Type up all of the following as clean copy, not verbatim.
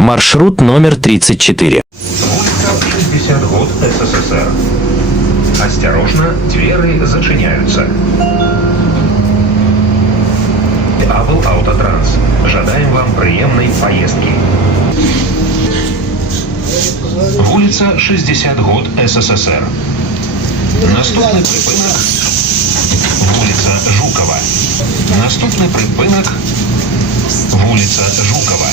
Маршрут номер 34. Улица 60 год СССР. Осторожно, двери зачиняются. Абл Автотранс. Жадаем вам приємної поездки. Вулиця 60 год СССР. Наступний припинок вулиця Жукова. Наступний припинок вулиця Жукова.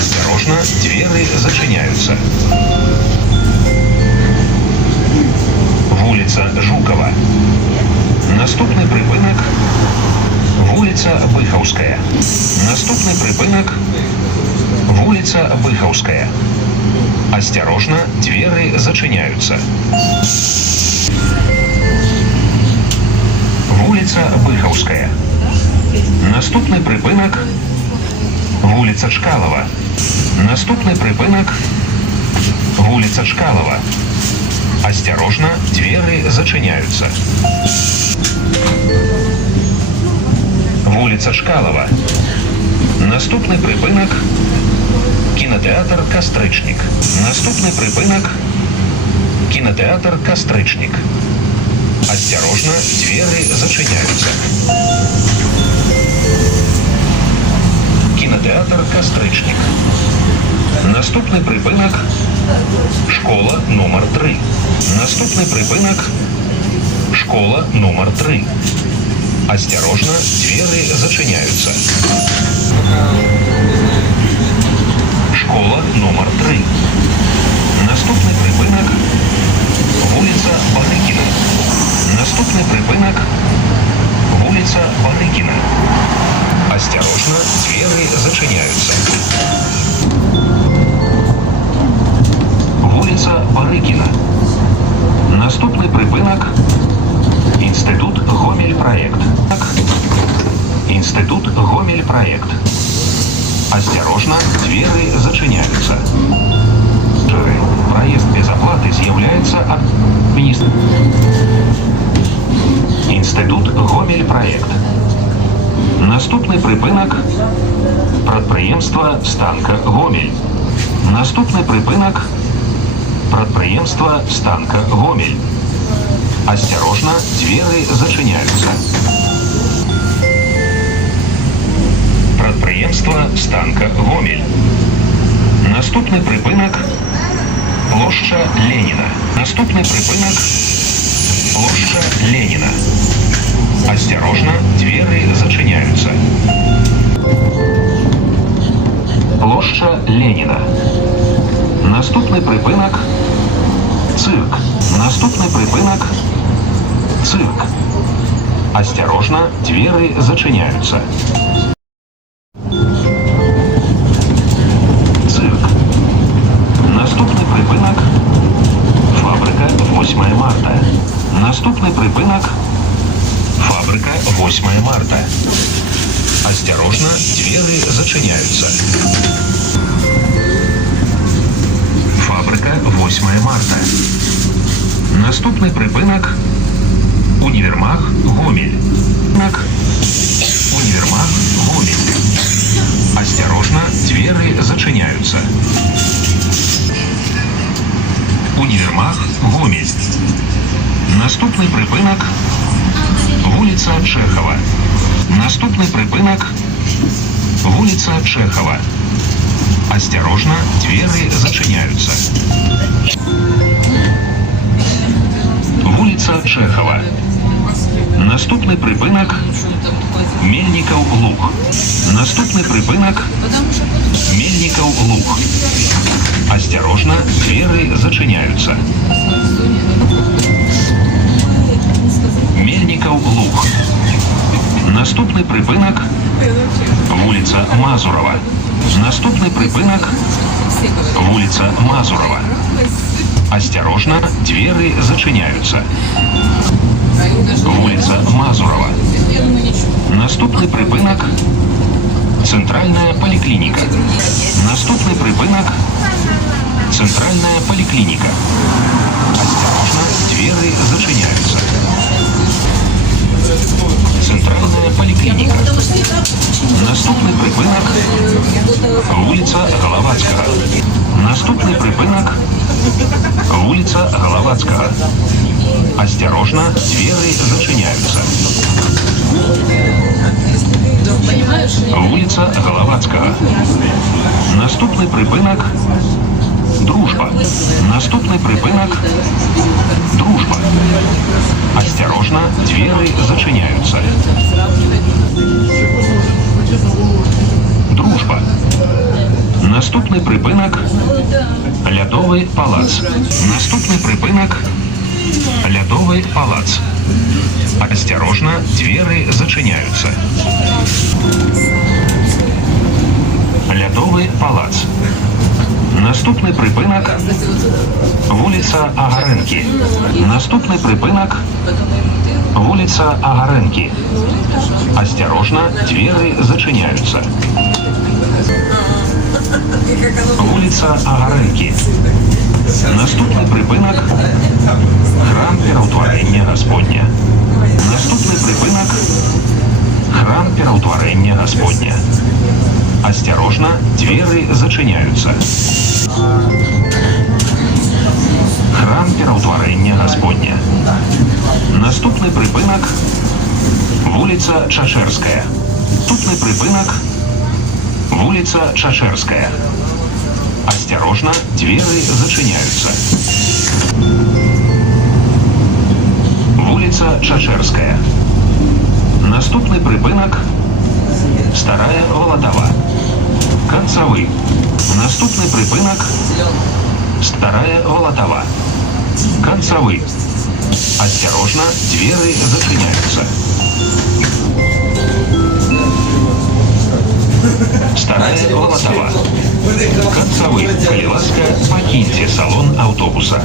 Осторожно, двери зачиняются. Вулиця Жукова. Наступний припинок вулиця Быховская. Наступний припинок вулиця Быховская. Осторожно, двери зачиняются. Вулиця Быховская. Наступний припинок вулиця Чкалова. Наступний припинок вулиця Чкалова. Осторожно, двери зачиняются. Вулиця Чкалова. Наступний припинок кінотеатр Кастричник. Наступний припинок кінотеатр Кастричник. Осторожно, двери зачиняются. Кінотеатр Кастричник. Наступний припинок школа номер 3. Наступний припинок школа номер 3. Осторожно, двери зачиняются. Школа номер 3. Наступний припинок вулиця Барикіна. Наступний припинок вулиця Барикіна. Осторожно, двери зачиняются. Вулиця Барикіна. Наступний припинок Інститут Гомель-проект. Институт Гомель-проект. Осторожно, двери зачиняются. Проезд без оплаты является Институт Гомель-проект. Наступний припинок Прадприємство Станка Гомель. Наступний припинок Прадприємство Станка Гомель. Осторожно, двери зачиняются. Прадприємство Станка Гомель. Наступний припинок площа Леніна. Наступний припинок площа Леніна. Осторожно, двери зачиняются. Площа Леніна. Наступний припинок цирк. Наступний припинок цирк. Осторожно, двери зачиняются. Цирк. Наступний припинок фабрика 8 марта. Наступний припинок фабрика 8 марта. Осторожно, двери зачиняются. Фабрика 8 марта. Наступний припинок універмаг Гомель. Універмаг Гомель. Осторожно, двери зачиняются. Універмаг Гомель. Наступний припинок вулиця Чехова. Наступний припинок вулиця Чехова. Осторожно, двери зачиняются. Вулиця Чехова. Наступний припинок Мельников Луг. Наступний припинок Мельников Луг. Осторожно, двери зачиняются. Мельников Луг. Наступний припинок вулиця Мазурова. Наступний припинок вулиця Мазурова. Осторожно, двери зачиняются. Вулиця Мазурова. Наступний припинок Центральная поликлиника. Наступний припинок Центральная поликлиника. Осторожно, двери зачиняются. Центральная поликлиника. Наступний припинок вулиця Голова Наступний припинок вулиця Головацького. Осторожно, двери зачиняються. Вулиця Головацького. Наступний припинок Дружба. Наступний припинок Дружба. Осторожно, двери зачиняються. Дружба. Наступний припинок Лядовий палац. Наступний припинок Лядовий палац. Осторожно, двери зачиняються. Лядовий палац. Наступний припинок вулиця Агаренки. Наступний припинок вулиця Агаренки. Осторожно, двери зачиняються. Вулиця Агаренки. Наступний припинок храм Переутворення Господня. Наступний припинок храм Переутворення Господня. Осторожно, двери зачиняються. Храм Переутворення Господня. Наступний припинок вулиця Чашерська. Наступний припинок вулиця Чашерська. Осторожно, двери зачиняються. Вулиця Чашерська. Наступний припинок Старая Волотова. Концовий. Наступний припинок Старая Волотова. Концовий. Осторожно, двери зачиняються. Старая Волотова. Концовий. Калі ласка, покиньте салон автобуса.